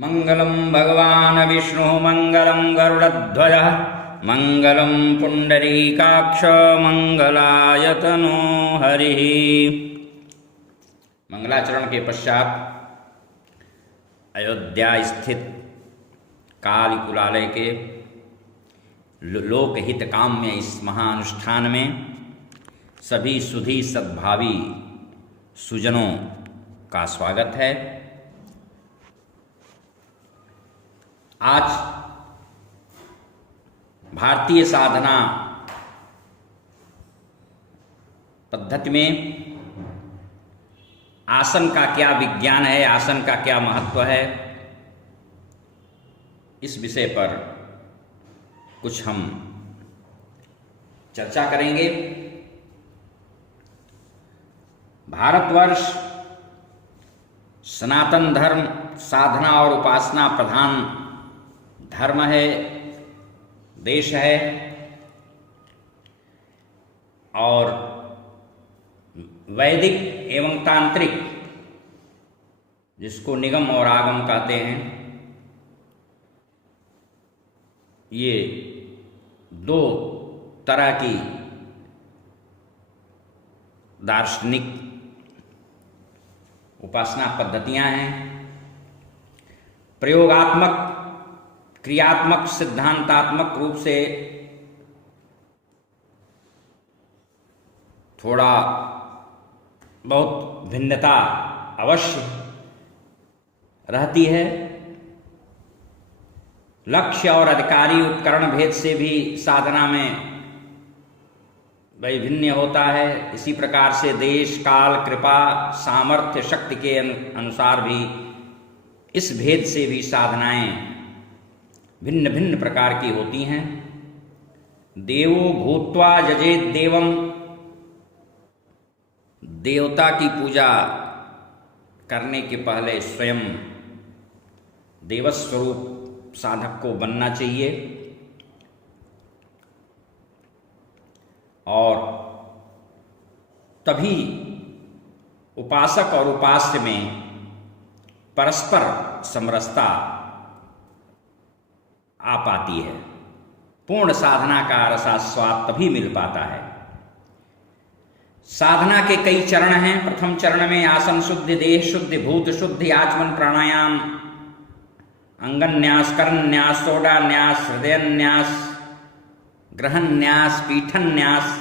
मंगलम भगवान विष्णु मंगलम गरुड़ध्वजः मंगलम पुंडरीकाक्ष मंगलायतनो हरिः। मंगलाचरण के पश्चात अयोध्या स्थित कालिकुलालय के लोकहित काम्य इस महानुष्ठान में सभी सुधी सद्भावी सुजनों का स्वागत है। आज भारतीय साधना पद्धति में आसन का क्या विज्ञान है, आसन का क्या महत्व है, इस विषय पर कुछ हम चर्चा करेंगे। भारतवर्ष सनातन धर्म साधना और उपासना प्रधान धर्म है, देश है और वैदिक एवं तांत्रिक, जिसको निगम और आगम कहते हैं, ये दो तरह की दार्शनिक उपासना पद्धतियां हैं। प्रयोगात्मक, क्रियात्मक, सिद्धांतात्मक रूप से थोड़ा बहुत भिन्नता अवश्य रहती है। लक्ष्य और अधिकारी उपकरण भेद से भी साधना में वैभिन्न होता है। इसी प्रकार से देश काल कृपा सामर्थ्य शक्ति के अनुसार भी इस भेद से भी साधनाएं भिन्न भिन्न प्रकार की होती हैं। देवो भूत्वा जजेत देवम, देवता की पूजा करने के पहले स्वयं देवस्वरूप साधक को बनना चाहिए और तभी उपासक और उपास्य में परस्पर समरसता आ पाती है। पूर्ण साधना का रसास्वाद तभी मिल पाता है। साधना के कई चरण हैं। प्रथम चरण में आसन शुद्धि, देह शुद्धि, भूत शुद्धि, आचमन, प्राणायाम, अंगन्यास, कर्णन्यास, सोडान्यास, हृदयन्यास, ग्रहन्यास, पीठन्यास,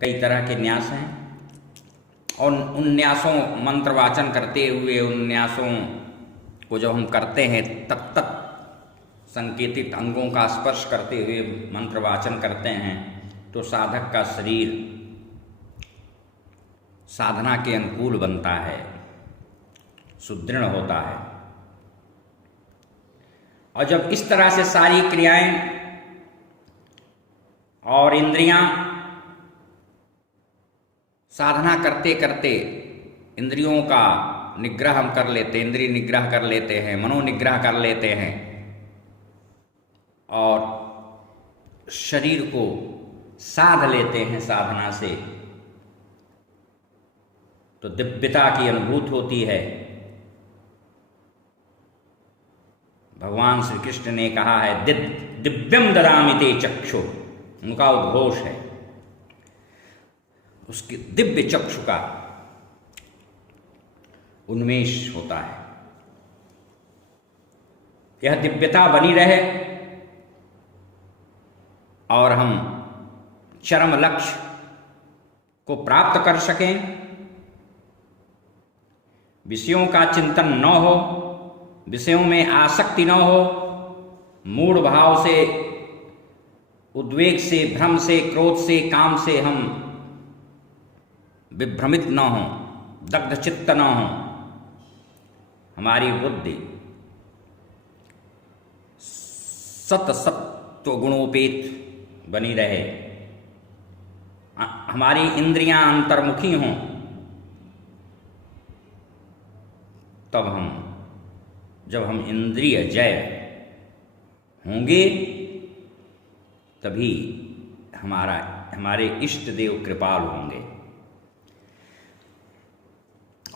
कई तरह के न्यास हैं। और उन न्यासों मंत्र वाचन करते हुए उन न्यासों को जब हम करते हैं तत्त संकेतित अंगों का स्पर्श करते हुए मंत्र वाचन करते हैं तो साधक का शरीर साधना के अनुकूल बनता है, सुदृढ़ होता है। और जब इस तरह से सारी क्रियाएं और इंद्रियां साधना करते करते इंद्रियों का निग्रह हम कर लेते, इंद्रिय निग्रह कर लेते हैं, मनोनिग्रह कर लेते हैं और शरीर को साध लेते हैं साधना से, तो दिव्यता की अनुभूति होती है। भगवान श्री कृष्ण ने कहा है दिव्यम ददामि ते चक्षु, उनका उद्घोष है, उसके दिव्य चक्षु का उन्मेष होता है। यह दिव्यता बनी रहे और हम चरम लक्ष्य को प्राप्त कर सकें। विषयों का चिंतन न हो, विषयों में आसक्ति न हो, मूढ़ भाव से, उद्वेग से, भ्रम से, क्रोध से, काम से हम विभ्रमित न हो, दग्ध चित्त न हो। हमारी बुद्धि सत्व गुणोपेत बनी रहे, हमारी इंद्रियां अंतर्मुखी हों, तब जब हम इंद्रिय जय होंगे तभी हमारे इष्ट देव कृपाल होंगे।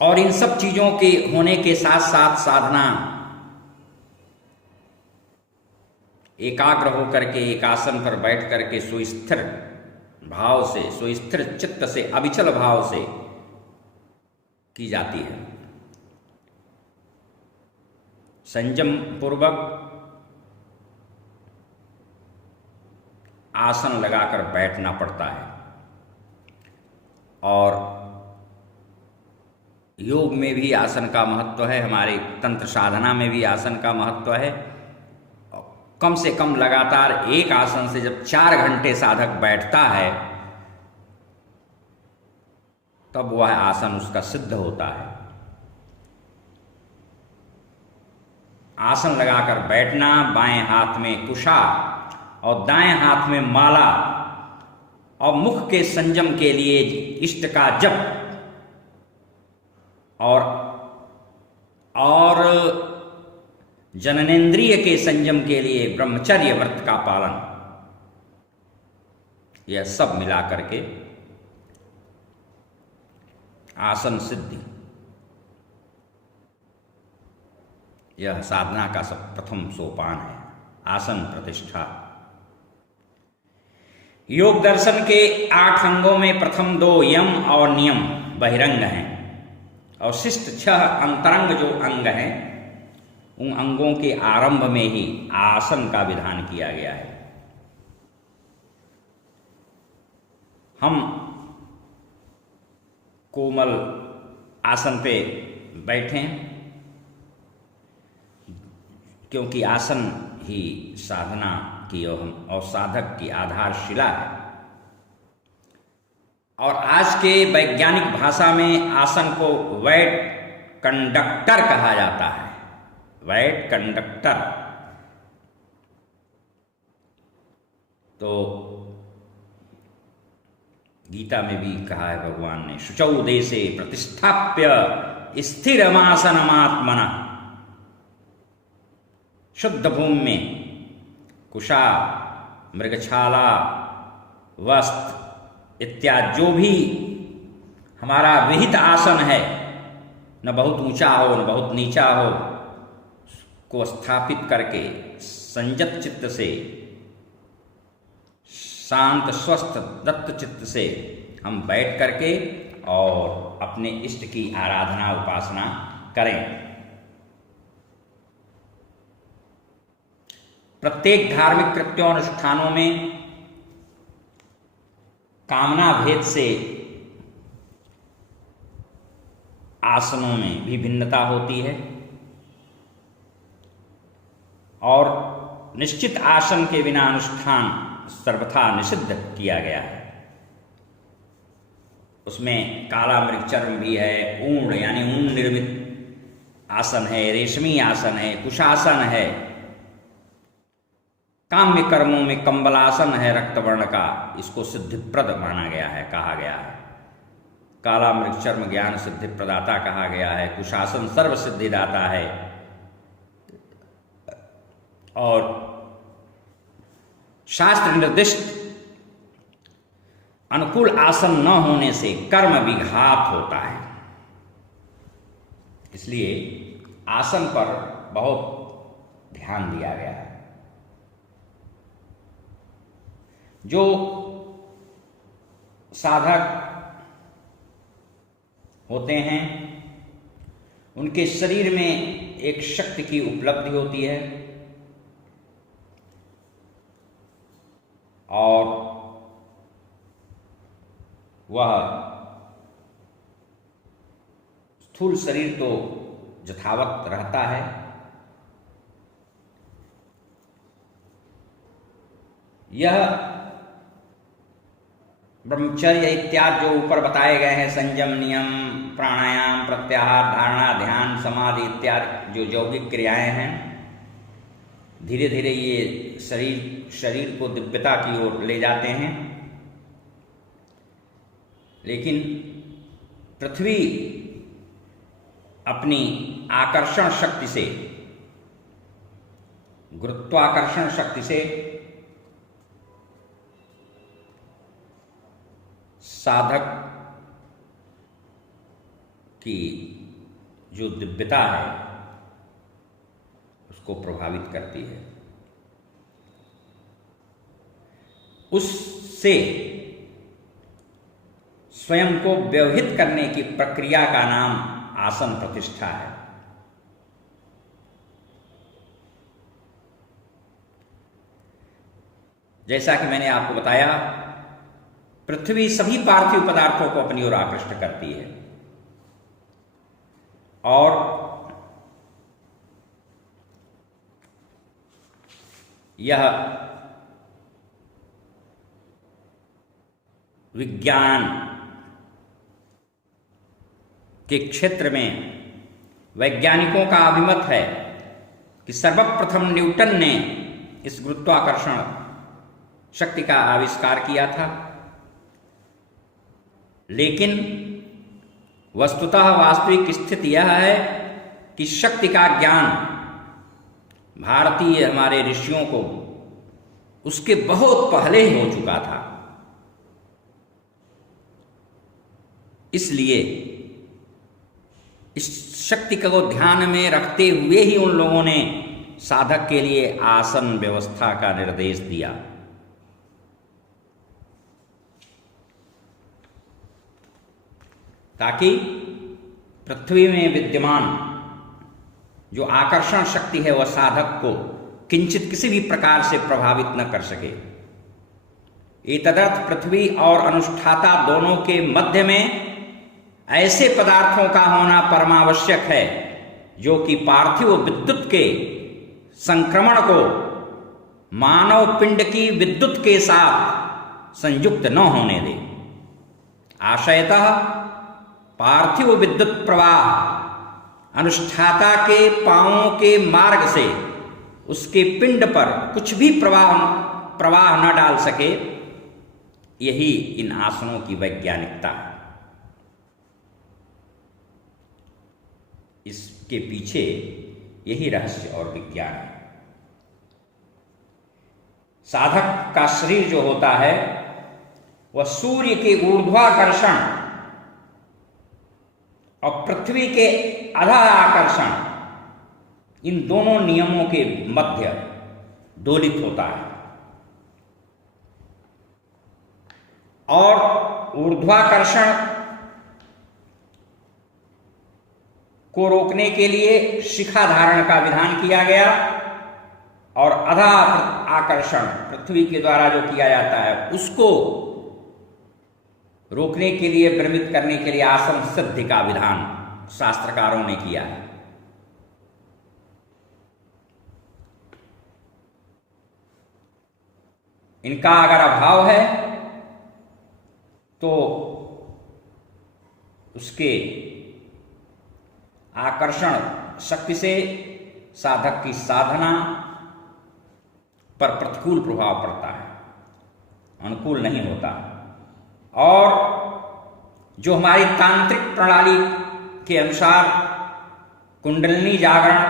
और इन सब चीज़ों के होने के साथ साथ साधना एकाग्र होकर के एक आसन पर बैठ करके सुस्थिर भाव से, सुस्थिर चित्त से, अविचल भाव से की जाती है। संयम पूर्वक आसन लगाकर बैठना पड़ता है और योग में भी आसन का महत्व है, हमारे तंत्र साधना में भी आसन का महत्व है। कम से कम लगातार एक आसन से जब 4 घंटे साधक बैठता है तब वह आसन उसका सिद्ध होता है। आसन लगाकर बैठना, बाएं हाथ में कुशा और दाएं हाथ में माला और मुख के संयम के लिए इष्ट का जप और जननेंद्रिय के संयम के लिए ब्रह्मचर्य व्रत का पालन, यह सब मिला करके आसन सिद्धि, यह साधना का सब प्रथम सोपान है, आसन प्रतिष्ठा। योग दर्शन के 8 अंगों में प्रथम 2 यम और नियम बहिरंग हैं और शिष्ट 6 अंतरंग जो अंग हैं, उन अंगों के आरंभ में ही आसन का विधान किया गया है। हम कोमल आसन पे बैठें, क्योंकि आसन ही साधना की और साधक की आधारशिला है। और आज के वैज्ञानिक भाषा में आसन को वेट कंडक्टर कहा जाता है, वेट कंडक्टर। तो गीता में भी कहा है भगवान ने, शुचौ देशे प्रतिष्ठाप्य स्थिरमासनमात्मना। शुद्ध भूमि में कुशा, मृगछाला, वस्त्र इत्यादि जो भी हमारा विहित आसन है, न बहुत ऊंचा हो न बहुत नीचा हो, को स्थापित करके संयत चित्त से, शांत स्वस्थ दत्त चित्त से हम बैठ करके और अपने इष्ट की आराधना उपासना करें। प्रत्येक धार्मिक कृत्योनुष्ठानों में कामना भेद से आसनों में भी भिन्नता होती है और निश्चित आसन के बिना अनुष्ठान सर्वथा निषिद्ध किया गया है। उसमें काला मृगचर्म भी है, ऊण यानी ऊन निर्मित आसन है, रेशमी आसन है, कुशासन है, काम्य कर्मों में कंबलासन है रक्तवर्ण का, इसको सिद्धिप्रद माना गया है, कहा गया है। काला मृगचर्म ज्ञान सिद्धि प्रदाता कहा गया है, कुशासन सर्व सिद्धिदाता है। और शास्त्र निर्दिष्ट अनुकूल आसन न होने से कर्म विघात होता है, इसलिए आसन पर बहुत ध्यान दिया गया है। जो साधक होते हैं उनके शरीर में एक शक्ति की उपलब्धि होती है और वह स्थूल शरीर तो यथावत रहता है, यह ब्रह्मचर्य इत्यादि जो ऊपर बताए गए हैं, संयम, नियम, प्राणायाम, प्रत्याहार, धारणा, ध्यान, समाधि इत्यादि जो यौगिक क्रियाएं हैं, धीरे धीरे ये शरीर को दिव्यता की ओर ले जाते हैं। लेकिन पृथ्वी अपनी आकर्षण शक्ति से, गुरुत्वाकर्षण शक्ति से साधक की जो दिव्यता है उसको प्रभावित करती है उससे स्वयं को व्यवहित करने की प्रक्रिया का नाम आसन प्रतिष्ठा है। जैसा कि मैंने आपको बताया, पृथ्वी सभी पार्थिव पदार्थों को अपनी ओर आकृष्ट करती है और यह विज्ञान के क्षेत्र में वैज्ञानिकों का अभिमत है कि सर्वप्रथम न्यूटन ने इस गुरुत्वाकर्षण शक्ति का आविष्कार किया था, लेकिन वस्तुतः वास्तविक स्थिति यह है कि शक्ति का ज्ञान भारतीय हमारे ऋषियों को उसके बहुत पहले ही हो चुका था। इसलिए इस शक्ति को ध्यान में रखते हुए ही उन लोगों ने साधक के लिए आसन व्यवस्था का निर्देश दिया, ताकि पृथ्वी में विद्यमान जो आकर्षण शक्ति है वह साधक को किंचित किसी भी प्रकार से प्रभावित न कर सके। एतदर्थ पृथ्वी और अनुष्ठाता दोनों के मध्य में ऐसे पदार्थों का होना परमावश्यक है जो कि पार्थिव विद्युत के संक्रमण को मानव पिंड की विद्युत के साथ संयुक्त न होने दे। आशयतः पार्थिव विद्युत प्रवाह अनुष्ठाता के पांवों के मार्ग से उसके पिंड पर कुछ भी प्रवाह न डाल सके, यही इन आसनों की वैज्ञानिकता है। इसके पीछे यही रहस्य और विज्ञान है। साधक का शरीर जो होता है वह सूर्य के ऊर्ध्वाकर्षण और पृथ्वी के अधा आकर्षण, इन दोनों नियमों के मध्य दोलित होता है और ऊर्ध्वाकर्षण को रोकने के लिए शिखा धारण का विधान किया गया और अधा आकर्षण पृथ्वी के द्वारा जो किया जाता है उसको रोकने के लिए, भ्रमित करने के लिए आसन सिद्धि का विधान शास्त्रकारों ने किया है। इनका अगर अभाव है तो उसके आकर्षण शक्ति से साधक की साधना पर प्रतिकूल प्रभाव पड़ता है, अनुकूल नहीं होता। और जो हमारी तांत्रिक प्रणाली के अनुसार कुंडलिनी जागरण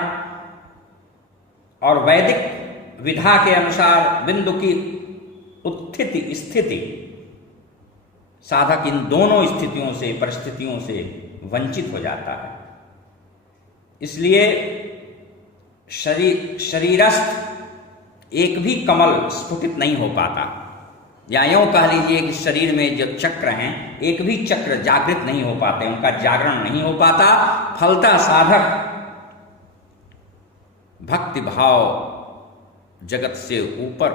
और वैदिक विधा के अनुसार बिंदु की उत्थिति स्थिति, साधक इन दोनों स्थितियों से, परिस्थितियों से वंचित हो जाता है। इसलिए शरीरस्थ एक भी कमल स्फुटित नहीं हो पाता, या यूं कह लीजिए कि शरीर में जो चक्र हैं एक भी चक्र जागृत नहीं हो पाते, उनका जागरण नहीं हो पाता। फलतः साधक भक्ति भाव जगत से ऊपर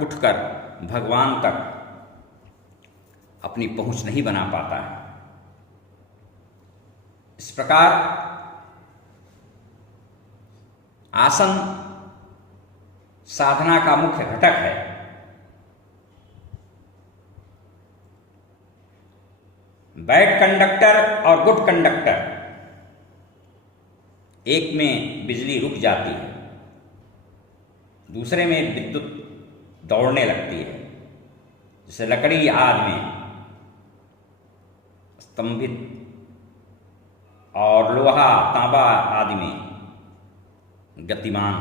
उठकर भगवान तक अपनी पहुंच नहीं बना पाता है। इस प्रकार आसन साधना का मुख्य घटक है। बैड कंडक्टर और गुड कंडक्टर, एक में बिजली रुक जाती है, दूसरे में विद्युत दौड़ने लगती है। जैसे लकड़ी आदि में स्तंभित और लोहा तांबा आदि में गतिमान।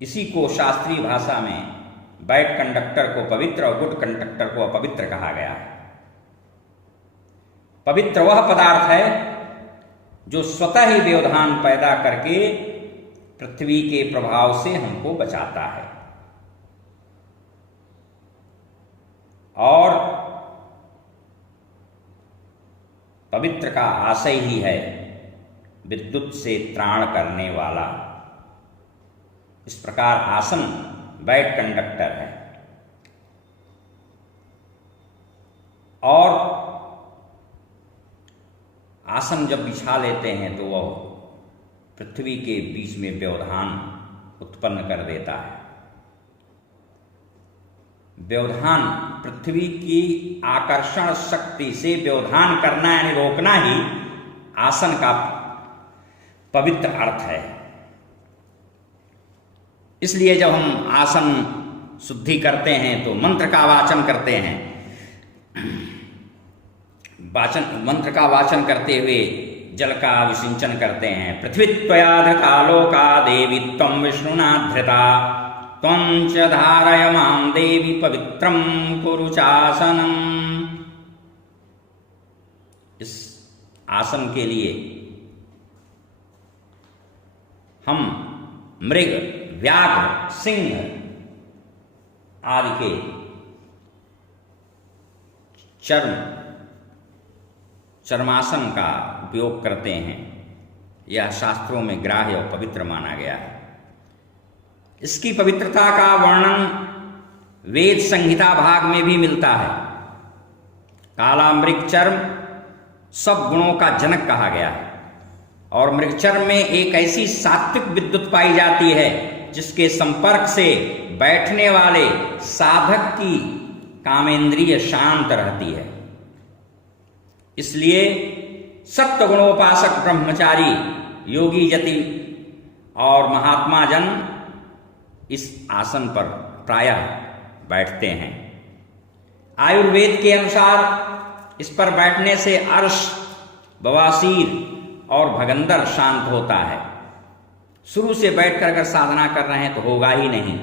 इसी को शास्त्रीय भाषा में बैड कंडक्टर को पवित्र और गुड कंडक्टर को अपवित्र कहा गया है। पवित्र वह पदार्थ है जो स्वतः ही व्यवधान पैदा करके पृथ्वी के प्रभाव से हमको बचाता है। और पवित्र का आशय ही है विद्युत से त्राण करने वाला। इस प्रकार आसन बैड कंडक्टर है। और आसन जब बिछा लेते हैं तो वह पृथ्वी के बीच में व्यवधान उत्पन्न कर देता है। व्यवधान, पृथ्वी की आकर्षण शक्ति से व्यवधान करना यानी रोकना ही आसन का पवित्र अर्थ है। इसलिए जब हम आसन शुद्धि करते हैं तो मंत्र का वाचन करते हैं। मंत्र का वाचन करते हुए जल का विसिंचन करते हैं। पृथ्वी त्वया धृता लोका देवी त्वं विष्णुना धृता त्वं च धारय मां देवी पवित्रं कुरु चासनम्। इस आसन के लिए हम मृग, व्याघ्र, सिंह आदि के चर्मासन का उपयोग करते हैं। यह शास्त्रों में ग्राह्य और पवित्र माना गया है। इसकी पवित्रता का वर्णन वेद संहिता भाग में भी मिलता है। काला मृग चर्म सब गुणों का जनक कहा गया है और मृग चर्म में एक ऐसी सात्विक विद्युत पाई जाती है जिसके संपर्क से बैठने वाले साधक की कामेंद्रिय शांत रहती है। इसलिए सत्वगुणोपासक ब्रह्मचारी, योगी यति और महात्मा जन इस आसन पर प्रायः बैठते हैं। आयुर्वेद के अनुसार इस पर बैठने से अर्श, बवासीर और भगंदर शांत होता है। शुरू से बैठकर अगर साधना कर रहे हैं तो होगा ही नहीं।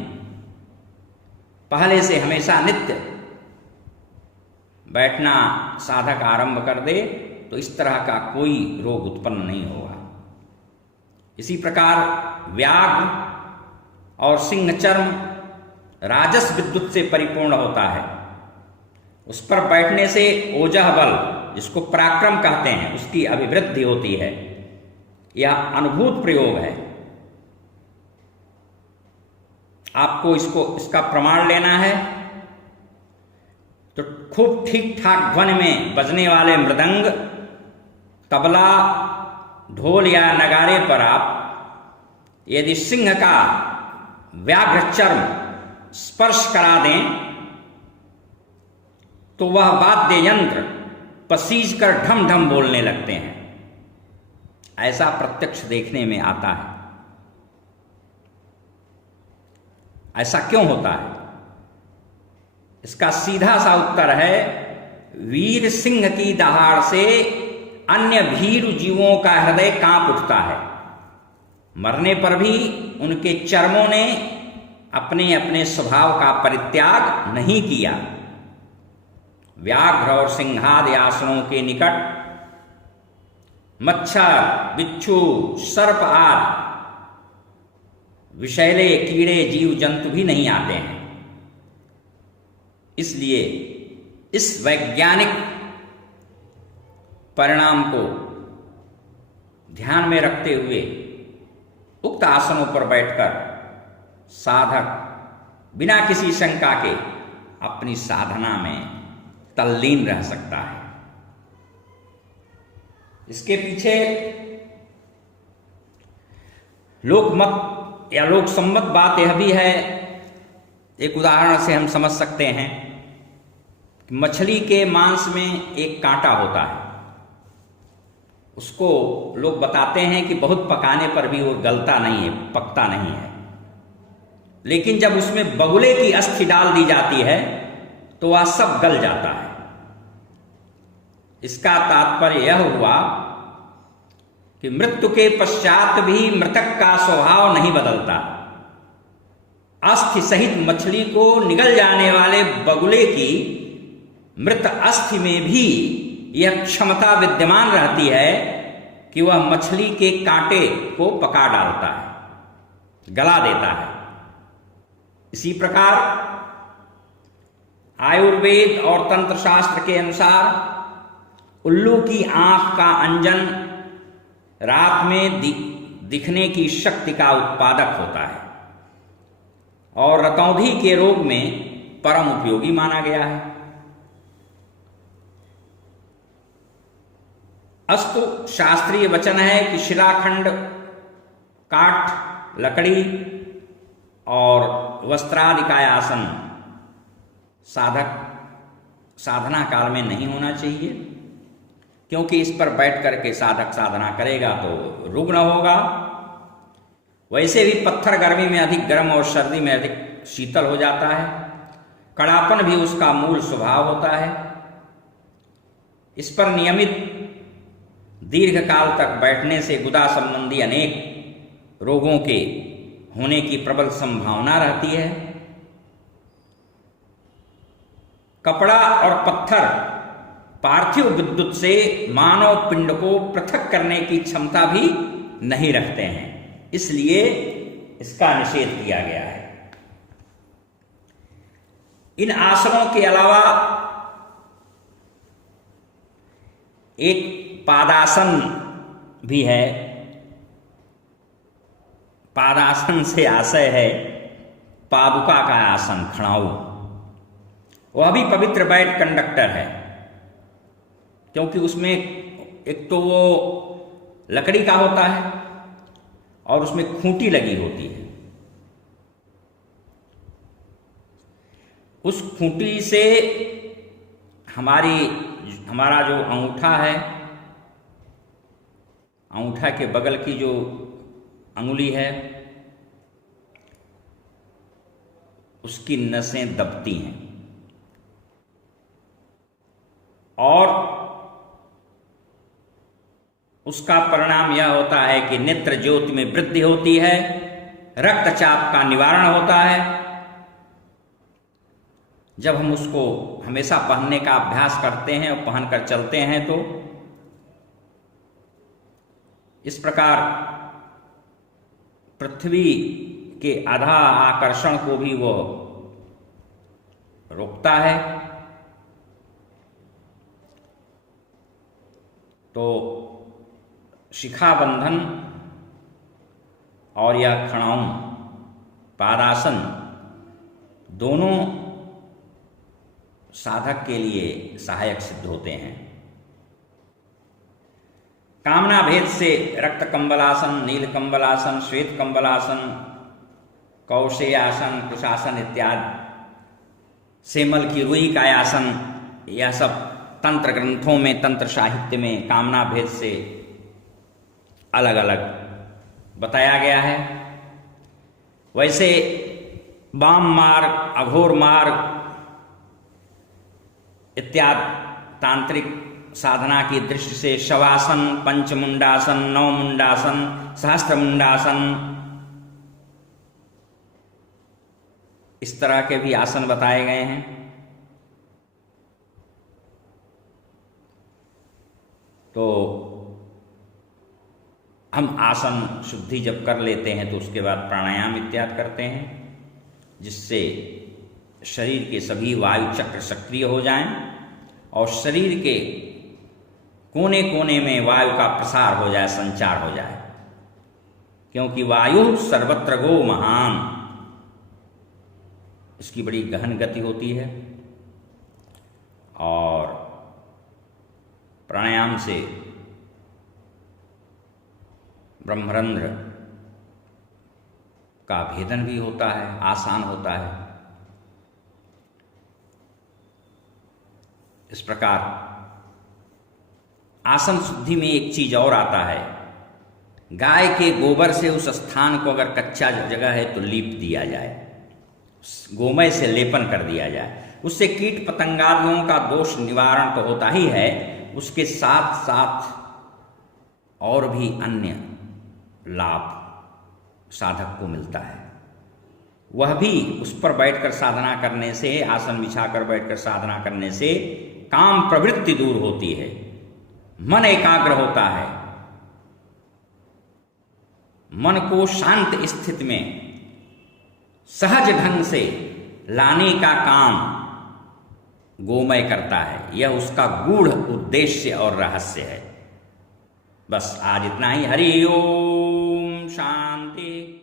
पहले से हमेशा नित्य बैठना साधक आरंभ कर दे तो इस तरह का कोई रोग उत्पन्न नहीं होगा। इसी प्रकार व्याघ्र और सिंह चर्म राजस विद्युत से परिपूर्ण होता है। उस पर बैठने से ओजह बल, जिसको पराक्रम कहते हैं, उसकी अभिवृद्धि होती है। यह अनुभूत प्रयोग है। आपको इसका प्रमाण लेना है तो खूब ठीक ठाक ध्वनि में बजने वाले मृदंग, तबला, ढोल या नगारे पर आप यदि सिंह का व्याघ्र चर्म स्पर्श करा दें तो वह वाद्य यंत्र पसीज कर ढम ढम बोलने लगते हैं। ऐसा प्रत्यक्ष देखने में आता है। ऐसा क्यों होता है? इसका सीधा सा उत्तर है, वीर सिंह की दहाड़ से अन्य भीरु जीवों का हृदय कांप उठता है। मरने पर भी उनके चर्मों ने अपने अपने स्वभाव का परित्याग नहीं किया। व्याघ्र और सिंहादि आसनों के निकट मच्छर, बिच्छू, सर्प आदि विषैले कीड़े जीव जंतु भी नहीं आते हैं। इसलिए इस वैज्ञानिक परिणाम को ध्यान में रखते हुए उक्त आसनों पर बैठकर साधक बिना किसी शंका के अपनी साधना में तल्लीन रह सकता है। इसके पीछे लोकमत या लोकसम्मत बात यह भी है, एक उदाहरण से हम समझ सकते हैं कि मछली के मांस में एक कांटा होता है। उसको लोग बताते हैं कि बहुत पकाने पर भी वो गलता नहीं है, पकता नहीं है। लेकिन जब उसमें बगुले की अस्थि डाल दी जाती है तो वह सब गल जाता है। इसका तात्पर्य यह हुआ कि मृत्यु के पश्चात भी मृतक का स्वभाव नहीं बदलता। अस्थि सहित मछली को निगल जाने वाले बगुले की मृत अस्थि में भी यह क्षमता विद्यमान रहती है कि वह मछली के कांटे को पका डालता है, गला देता है। इसी प्रकार आयुर्वेद और तंत्र शास्त्र के अनुसार उल्लू की आंख का अंजन रात में दिखने की शक्ति का उत्पादक होता है और रतौंधी के रोग में परम उपयोगी माना गया है। अस्तु शास्त्रीय वचन है कि शिलाखंड, काठ, लकड़ी और वस्त्रादि का आसन साधना काल में नहीं होना चाहिए, क्योंकि इस पर बैठ करके साधक साधना करेगा तो रुग्ण होगा। वैसे भी पत्थर गर्मी में अधिक गर्म और सर्दी में अधिक शीतल हो जाता है। कड़ापन भी उसका मूल स्वभाव होता है। इस पर नियमित दीर्घ काल तक बैठने से गुदा संबंधी अनेक रोगों के होने की प्रबल संभावना रहती है। कपड़ा और पत्थर पार्थिव विद्युत से मानव पिंड को पृथक करने की क्षमता भी नहीं रखते हैं, इसलिए इसका निषेध किया गया है। इन आसनों के अलावा एक पादासन भी है। पादासन से आशय है पादुका का आसन, खड़ाऊ। वह भी पवित्र बैठ कंडक्टर है, क्योंकि उसमें एक तो वो लकड़ी का होता है और उसमें खूंटी लगी होती है। उस खूंटी से हमारा जो अंगूठा है, अंगूठा के बगल की जो अंगुली है, उसकी नसें दबती हैं और उसका परिणाम यह होता है कि नेत्र ज्योति में वृद्धि होती है, रक्तचाप का निवारण होता है। जब हम उसको हमेशा पहनने का अभ्यास करते हैं और पहनकर चलते हैं तो इस प्रकार पृथ्वी के आधा आकर्षण को भी वो रोकता है। तो शिखाबंधन और यह खड़ाऊ पादासन दोनों साधक के लिए सहायक सिद्ध होते हैं। कामना भेद से रक्त कंबलासन, नील कंबलासन, श्वेत कंबलासन, कौशेयासन, कुशासन इत्यादि, सेमल की रुई का आसन, यह सब तंत्र ग्रंथों में, तंत्र साहित्य में कामना भेद से अलग अलग बताया गया है। वैसे वाम मार्ग, अघोर मार्ग इत्यादि तांत्रिक साधना की दृष्टि से शवासन, पंचमुंडासन, नवमुंडासन, सहस्त्रमुंडासन, इस तरह के भी आसन बताए गए हैं। तो हम आसन शुद्धि जब कर लेते हैं तो उसके बाद प्राणायाम इत्यादि करते हैं, जिससे शरीर के सभी वायु चक्र सक्रिय हो जाएं और शरीर के कोने कोने में वायु का प्रसार हो जाए, संचार हो जाए। क्योंकि वायु सर्वत्र गो महान, इसकी बड़ी गहन गति होती है और प्राणायाम से ब्रह्मरंध्र का भेदन भी होता है, आसान होता है। इस प्रकार आसन शुद्धि में एक चीज और आता है, गाय के गोबर से उस स्थान को अगर कच्चा जगह है तो लीप दिया जाए, गोमय से लेपन कर दिया जाए। उससे कीट पतंगादियों का दोष निवारण तो होता ही है, उसके साथ साथ और भी अन्य लाभ साधक को मिलता है। वह भी उस पर बैठकर साधना करने से, आसन बिछाकर बैठकर साधना करने से काम प्रवृत्ति दूर होती है, मन एकाग्र होता है। मन को शांत स्थिति में सहज ढंग से लाने का काम गोमय करता है। यह उसका गूढ़ उद्देश्य और रहस्य है। बस आज इतना ही। हरि ओम, शांति।